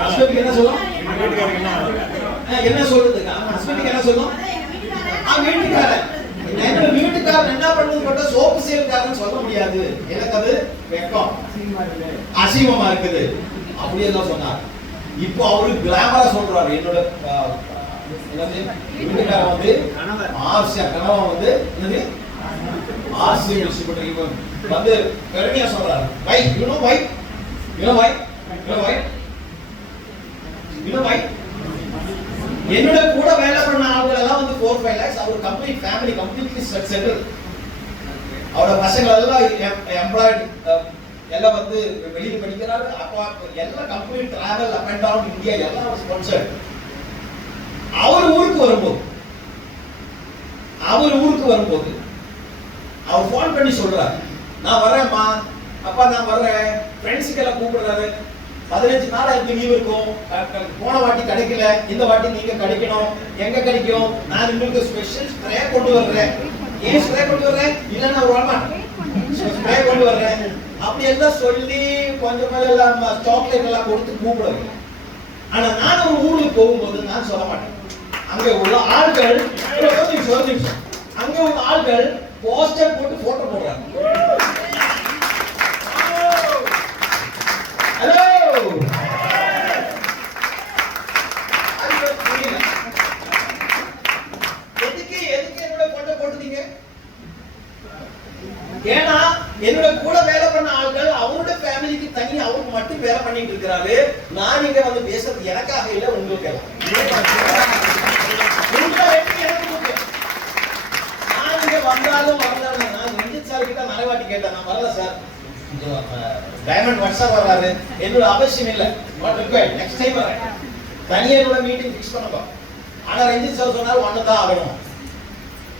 ஹஸ்பண்டுக்கு என்ன சொல்லும்? என்ன சொல்றதுக்கு ஹஸ்பண்டுக்கு என்ன சொல்லும்? வீட்டுக்காரன் வீட்டுக்காரன் என்ன பண்ணுறது பார்த்தா சோப்பு சேல்காரன் சொல்ல முடியாது. எனக்கு அது வெக்கம் அசிங்கமா இருக்குது அப்படியே தான் சொன்னார். இப்போ அவரு கிளாமரா சொல்றாரு. என்னோட வீட்டுக்காரன் வந்து ஆர்சியா கணவன் வந்து என்னது ஆர்சியா வந்து பெருமையா சொல்றாரு. Why you know why you know why you know why you know why என்னோட கூட வேலை பண்ண ஆட்கள் எல்லாம் வந்து 4-5 lakhs. அவர் கம்ப்ளீட் ஃபேமிலி கம்ப்ளீட்லி செட்டில். அவரோட பசங்க எல்லாம் எம்ப்ளாய்டு எல்லாம் வந்து வெளியே படிக்கிறாரு. அப்பா எல்லாம் complete travel up and down India எல்லாம் ஸ்பான்சர்ட். அவர் ஊருக்கு வரும்போது அவர் ஃபோன் பண்ணி சொல்றாரு, நான் வரேன்மா, அப்பா நான் வர்றேன். ஃப்ரெண்ட்ஸுக்கு எல்லாம் கூப்பிடுறாரு. 15 நாள் எனக்கு லீவ் இருக்கும். போன வாட்டி கிடைக்கல, இந்த வாட்டி நீங்க கிடைக்கணும். எங்க கிடைக்கும்? நான் உங்களுக்கு ஸ்பெஷல் ஸ்ப்ரே கொண்டு வர்றேன். ஏன் ஸ்ப்ரே கொண்டு வர்றேன்? இல்ல நான் வரமாட்டேன், ஸ்ப்ரே கொண்டு வர்றேன் அப்படி எல்லாம் சொல்லி கொஞ்சம் எல்லாம் சாக்லேட் எல்லாம் கொடுத்து கூப்பிடுவேன். ஆனா நான் ஒரு ஊருக்கு போகும்போது நான் சொல்ல மாட்டேன். அங்க உள்ள ஆட்கள் போஸ்டர் போட்டு போட்டோ போடுறாங்க. ஹலோ எதுக்கு என்னோட போட்டோ போட்டுட்டீங்க? ஏன்னா என்னோட கூட வேலை பண்ண ஆட்கள் அவரோட ஃபேமிலிக்கு தனி அவருக்கு மட்டும் வேலை பண்ணிட்டு இருக்கிறாரு. நான் இங்க வந்து பேசுறது எனக்காக இல்ல, உங்களுக்கு நான் இங்க வந்தாலும் நான் ரஞ்சித் சார் கிட்ட நிறைய வாட்டி கேட்டேன். நான் வரல சார், டைமண்ட் வாட்ஸ்அப் வர்றாரு, என்னோட அவசியம் இல்லை, நெக்ஸ்ட் டைம் வரேன், தனியா என்னோட மீட்டிங் ஃபிக்ஸ் பண்ணுங்க. ஆனா ரஞ்சித் சார் சொன்னாரு ஒன்னு தான் ஆகணும்.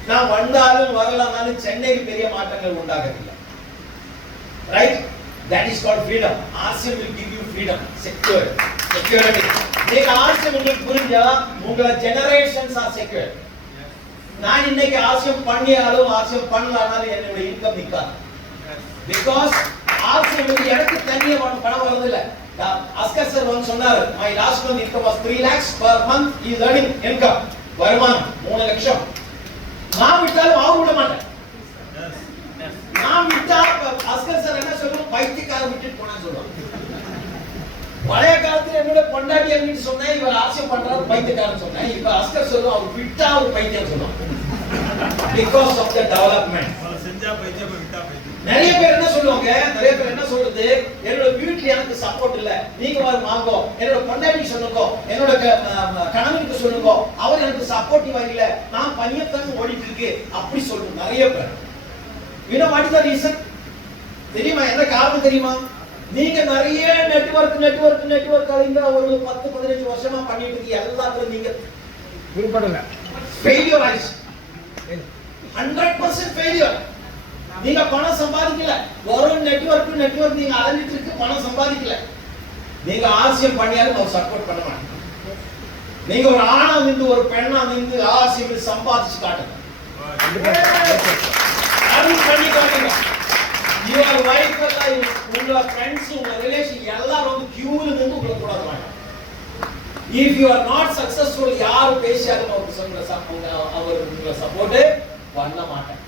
நான் வந்தாலும் வரலனாலும் சென்னையில் பெரிய மாற்றங்கள் உண்டாகவில்லை. Right? That is called freedom. RCM will give you freedom, security. நீங்க RCM உங்களுக்கு புரிஞ்சா உங்க generations are secure. நான் இன்னைக்கு RCM பண்ணியாலும் RCM பண்ணலனாலும் என்னோட இன்கம் நிக்காது. Because RCM எனக்கு தனியா பணம் வரது இல்ல. அஸ்கர் சார் வந்து சொன்னாரு, my last month income was 3 lakhs per month he is earning income. வருமானம் 3 லட்சம். நான் விட்டாலும் அவர் விட மாட்டேன். நான் விட்டா அஸ்கர் சார் என்ன சொல்லுவோம், பைத்தியக்காரன் விட்டுட்டு போனா சொல்லுவாங்க. பழைய காலத்துல என்னோட பொண்டாட்டி அப்படின்னு சொன்னேன், இவர் ஆசை பண்றாரு பைத்தியக்காரன் சொன்னேன். இப்ப அஸ்கர் சொல்லுவோம் அவர் விட்டா ஒரு பைத்தியம் சொல்லுவாங்க. Because of the development. நிறைய பேர் என்ன சொல்லுவாங்க, நிறைய பேர் என்ன சொல்றது, என்னோட வீட்டுல எனக்கு சப்போர்ட் இல்ல, நீங்க வாங்கோ, என்னோட பொண்டாட்டி சொல்லுங்க, என்னோட கணவனுக்கு சொல்லுங்க, அவர் எனக்கு சப்போர்ட்டிவா இல்ல, நான் பணியத்தான் ஓடிட்டு இருக்கு அப்படி சொல்லுங்க நிறைய பேர். You know what is the reason? தெரியுமா என்ன காரணம் தெரியுமா? நீங்க நிறைய நெட்வொர்க் இந்த ஒரு 10-15 வருஷமா பண்ணிட்டு இருக்கீங்க. எல்லாத்துலயும் நீங்க விருப்பப்படல, ஃபெயிலியர் ஆயிடுச்சு. 100% ஃபெயிலியர். நீங்க பணம் சம்பாதிக்கல. ஒரு நெட்வொர்க் நீங்க அலைஞ்சிட்டு இருக்கு, பணம் சம்பாதிக்கல. நீங்க ஆர்சிஎம் பண்ணியாலும் அவர் சப்போர்ட் பண்ண மாட்டாங்க. நீங்க ஒரு ஆணா நின்று ஒரு பெண்ணா நின்று ஆர்சிஎம் சம்பாதிச்சு காட்டுங்க. Your wife எல்லாம் உங்க ஃப்ரெண்ட்ஸ் உங்க ரிலேஷன் எல்லாரும் வந்து கியூல நின்று உங்களை கூட வருவாங்க. If you are not successful, யார் பேசியாலும் அவருக்கு சொல்ற அவர் உங்களை சப்போர்ட் பண்ண மாட்டாங்க.